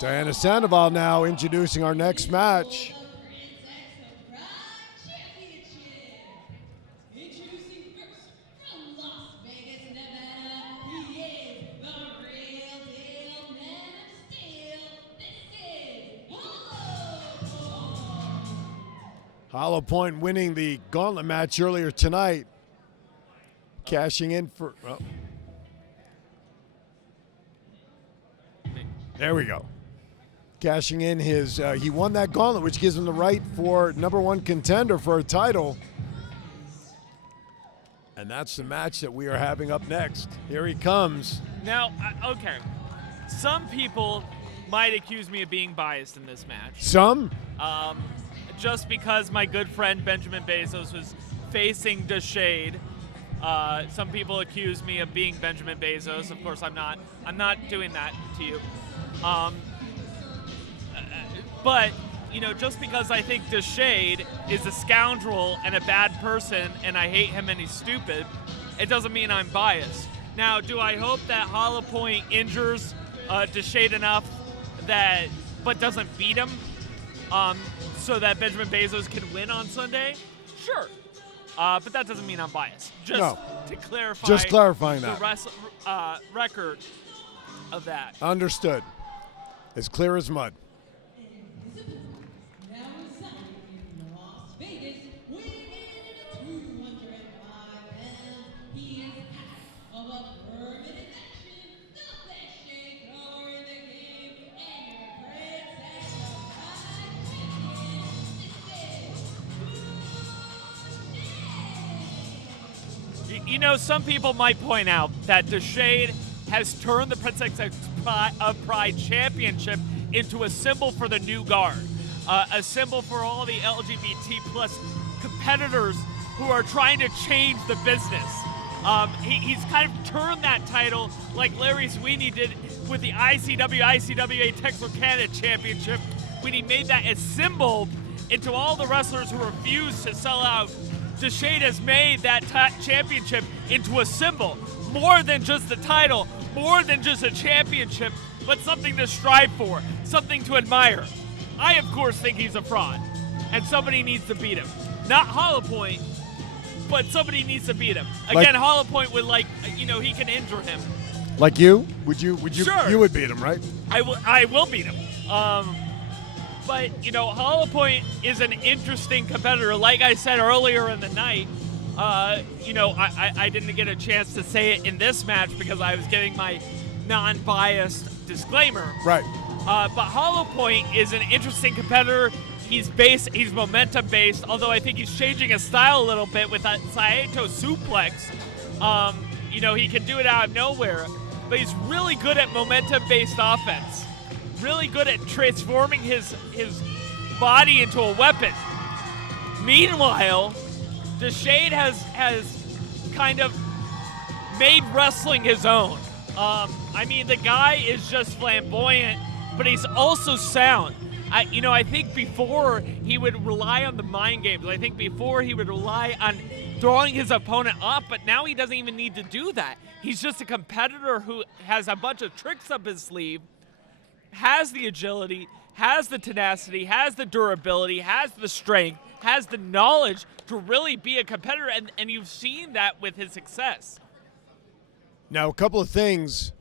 Diana Sandoval now introducing our next match. Hollowpoint winning the gauntlet match earlier tonight. Cashing in for... Oh. There we go. Cashing in his... he won that gauntlet, which gives him the right for #1 contender for a title. And that's the match that we are having up next. Here he comes. Now, okay. Some people might accuse me of being biased in this match. Some? Just because my good friend Benjamin Bezos was facing Deshade. Some people accuse me of being Benjamin Bezos. Of course, I'm not. I'm not doing that to you. But, you know, just because I think Deshade is a scoundrel and a bad person and I hate him and he's stupid, it doesn't mean I'm biased. Now, do I hope that Hollowpoint injures Deshade enough but doesn't beat him so that Benjamin Bezos can win on Sunday? Sure. But that doesn't mean I'm biased. Just to clarify. Just clarifying that. The record of that. Understood. As clear as mud. You know, some people might point out that Deshade has turned the Princex of Pride Championship into a symbol for the new guard, a symbol for all the LGBT plus competitors who are trying to change the business. He's kind of turned that title like Larry Sweeney did with the ICWA Texarkana Championship when he made that a symbol into all the wrestlers who refused to sell out. Deshade has made that championship into a symbol, more than just a title, more than just a championship, but something to strive for, something to admire. I, of course, think he's a fraud, and somebody needs to beat him. Not Hollowpoint, but somebody needs to beat him. Again, Hollowpoint would he can injure him. Like you? Would you? Sure. You would beat him, right? I will beat him. But, you know, Hollowpoint is an interesting competitor. Like I said earlier in the night, I didn't get a chance to say it in this match because I was getting my non-biased disclaimer. Right. But Hollowpoint is an interesting competitor. He's momentum-based, although I think he's changing his style a little bit with that Saito suplex. He can do it out of nowhere, but he's really good at momentum-based offense. Really good at transforming his body into a weapon. Meanwhile, Deshade has kind of made wrestling his own. The guy is just flamboyant, but he's also sound. I think before he would rely on the mind games. I think before he would rely on throwing his opponent up, but now he doesn't even need to do that. He's just a competitor who has a bunch of tricks up his sleeve, has the agility, has the tenacity, has the durability, has the strength, has the knowledge to really be a competitor, and you've seen that with his success. Now, a couple of things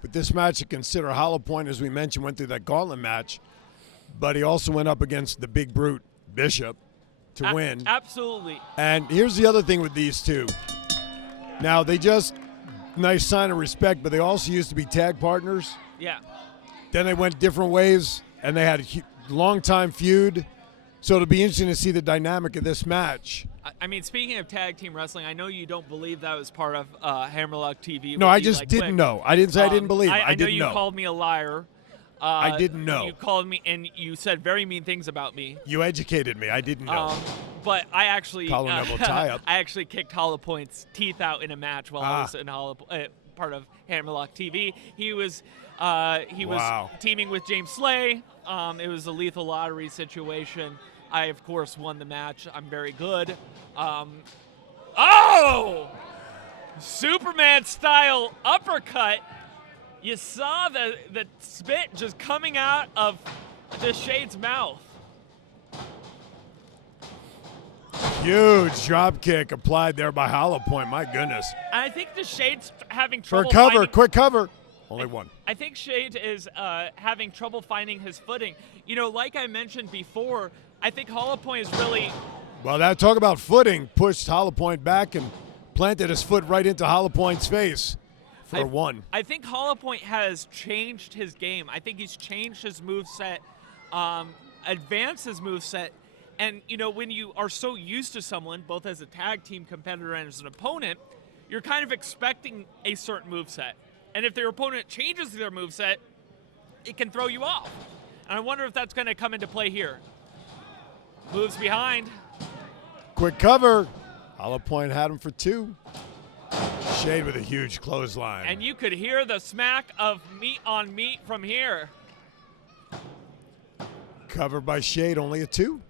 with this match to consider. Hollowpoint, as we mentioned, went through that gauntlet match, but he also went up against the big brute, Bishop, to win. Absolutely. And here's the other thing with these two. Now, nice sign of respect, but they also used to be tag partners. Yeah. Then they went different ways, and they had a long-time feud. So it'll be interesting to see the dynamic of this match. Speaking of tag team wrestling, I know you don't believe that was part of Hammerlock TV. No, I just didn't know. I didn't say I didn't believe. I didn't know. You called me a liar. I didn't know. You called me, and you said very mean things about me. You educated me. I didn't know. But I actually, tie-up. I actually kicked Hollowpoint's teeth out in a match while I was in part of Hammerlock TV. He was teaming with James Slay. It was a lethal lottery situation. I, of course, won the match. I'm very good. Superman-style uppercut You saw the spit just coming out of the Shade's mouth. Huge drop kick applied there by Hollowpoint. My goodness. And I think the Shade's having For trouble a cover, finding, quick cover. Only one. I think Shade is having trouble finding his footing. You know, like I mentioned before, I think Hollowpoint is really. Well, that talk about footing pushed Hollowpoint back and planted his foot right into Hollowpoint's face for one. I think Hollowpoint has changed his game. I think he's changed his moveset, advanced his moveset. And, you know, when you are so used to someone, both as a tag team competitor and as an opponent, you're kind of expecting a certain moveset. And if their opponent changes their moveset, it can throw you off. And I wonder if that's going to come into play here. Moves behind. Quick cover. Hollowpoint had him for two. Shade with a huge clothesline. And you could hear the smack of meat on meat from here. Covered by Shade, only a two.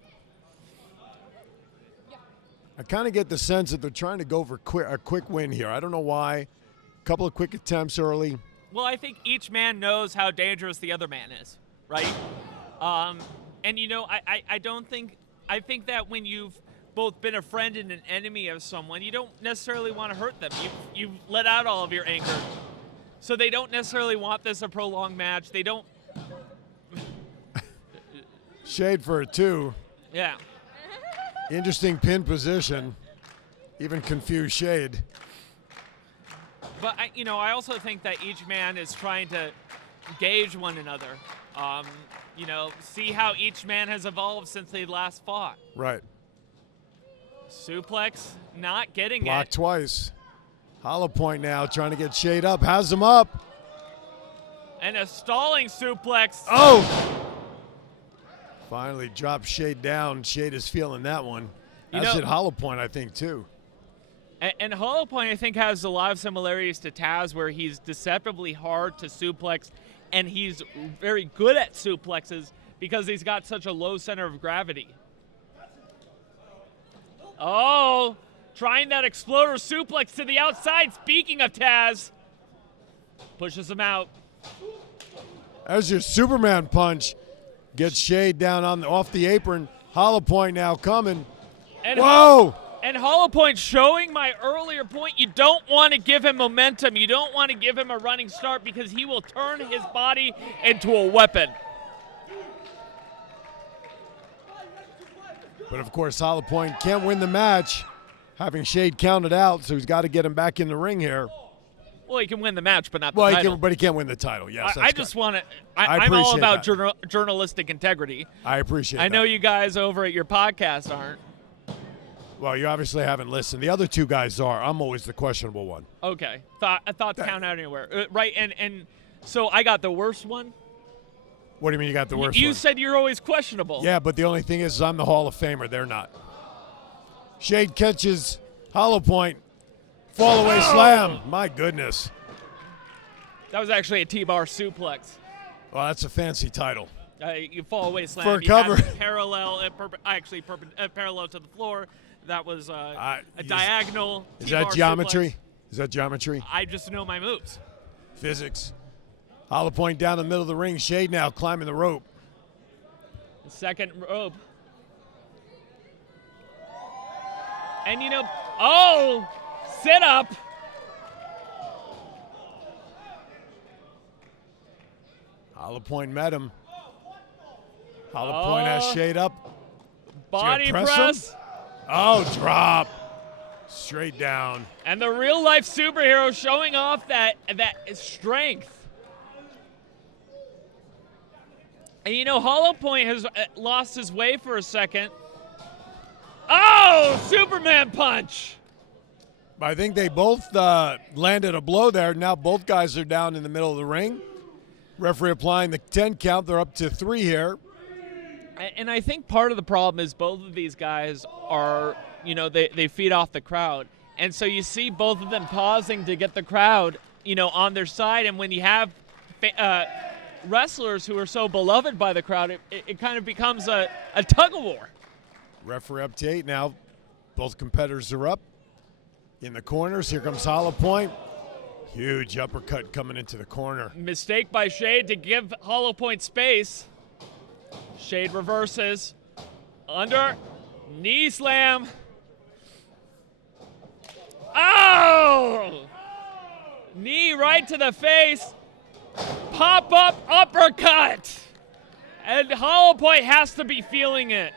I kind of get the sense that they're trying to go for a quick win here. I don't know why. A couple of quick attempts early. Well, I think each man knows how dangerous the other man is, right? And, you know, I think that when you've both been a friend and an enemy of someone, you don't necessarily want to hurt them. You've let out all of your anger. So they don't necessarily want this a prolonged match. They don't. Shade for a two. Yeah. Interesting pin position. Even confused Shade. But, I also think that each man is trying to gauge one another. See how each man has evolved since they last fought. Right. Suplex, not getting Blocked it. twice. Hollowpoint now trying to get Shade up. Has him up. And a stalling suplex. Oh! Finally dropped Shade down. Shade is feeling that one. As did Hollowpoint, I think, too. And Hollowpoint, I think, has a lot of similarities to Taz, where he's deceptively hard to suplex, and he's very good at suplexes because he's got such a low center of gravity. Oh, trying that exploder suplex to the outside. Speaking of Taz, pushes him out. There's your Superman punch. Gets Shade down off the apron. Hollowpoint now coming. And whoa! And Hollowpoint showing my earlier point, you don't want to give him momentum. You don't want to give him a running start because he will turn his body into a weapon. But, of course, Hollowpoint can't win the match, having Shade counted out, so he's got to get him back in the ring here. Well, he can win the match, but not the title. But he can't win the title, yes. I just want to – I'm all about journalistic integrity. I appreciate that. I know you guys over at your podcast aren't. Well, you obviously haven't listened. The other two guys are. I'm always the questionable one. Okay. Thoughts count out anywhere. Right, and so I got the worst one. What do you mean you got the worst one? You said you're always questionable. Yeah, but the only thing is I'm the Hall of Famer. They're not. Shade catches Hollowpoint. Fall away slam. My goodness. That was actually a T-bar suplex. Well, that's a fancy title. You fall away slam. For a cover. Parallel to the floor. That was a diagonal. Is that geometry? Suplex. Is that geometry? I just know my moves. Physics. Hollowpoint down the middle of the ring. Shade now climbing the rope. Second rope. And sit up. Hollowpoint met him. Hollowpoint has Shade up. Body press. Oh, drop. Straight down. And the real-life superhero showing off that strength. And Hollowpoint has lost his way for a second. Oh, Superman punch. I think they both landed a blow there. Now both guys are down in the middle of the ring. Referee applying the 10 count. They're up to 3 here. And I think part of the problem is both of these guys are, they feed off the crowd. And so you see both of them pausing to get the crowd, on their side. And when you have wrestlers who are so beloved by the crowd, it kind of becomes a tug of war. Referee up to 8 now. Both competitors are up. In the corners, here comes Hollowpoint. Huge uppercut coming into the corner. Mistake by Shade to give Hollowpoint space. Shade reverses. Under. Knee slam. Oh! Knee right to the face. Pop-up uppercut. And Hollowpoint has to be feeling it.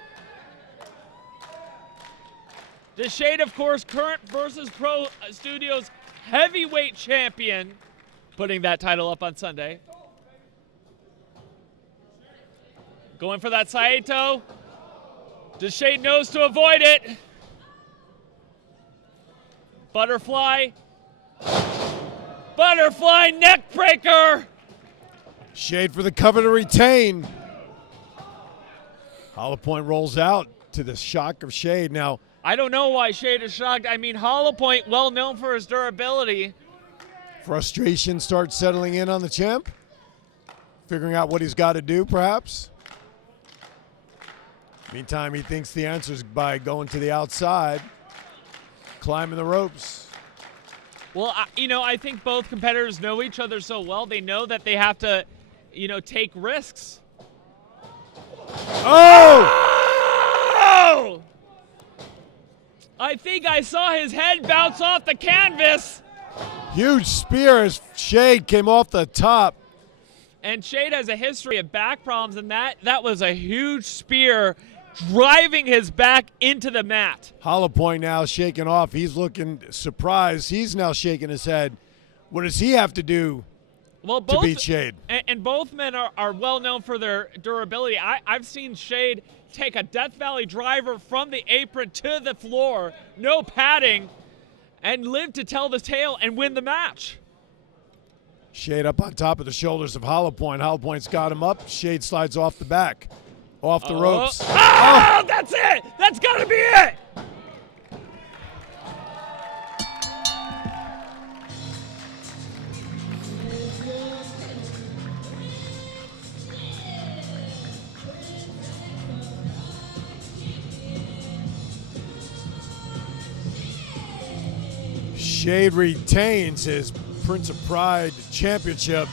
The Shade, of course, current Versus Pro Studios heavyweight champion, putting that title up on Sunday. Going for that Saito. Shade knows to avoid it. Butterfly. Butterfly neck breaker. Shade for the cover to retain. Hollowpoint rolls out to the shock of Shade. Now, I don't know why Shade is shocked. I mean, Hollowpoint, well known for his durability. frustration starts settling in on the champ. Figuring out what he's got to do, perhaps. Meantime, he thinks the answer is by going to the outside, climbing the ropes. Well, I think both competitors know each other so well. They know that they have to, take risks. Oh! I think I saw his head bounce off the canvas. Huge spear as Shade came off the top. And Shade has a history of back problems, and that was a huge spear driving his back into the mat. Hollowpoint now shaking off. He's looking surprised. He's now shaking his head. What does he have to do to beat Shade? And both men are well known for their durability. I've seen Shade take a Death Valley driver from the apron to the floor, no padding, and live to tell the tale and win the match. Shade up on top of the shoulders of Hollowpoint. Hollowpoint's got him up. Shade slides off the back, off the ropes. Oh, that's it! That's got to be it! Shade retains his Prince of Pride championship.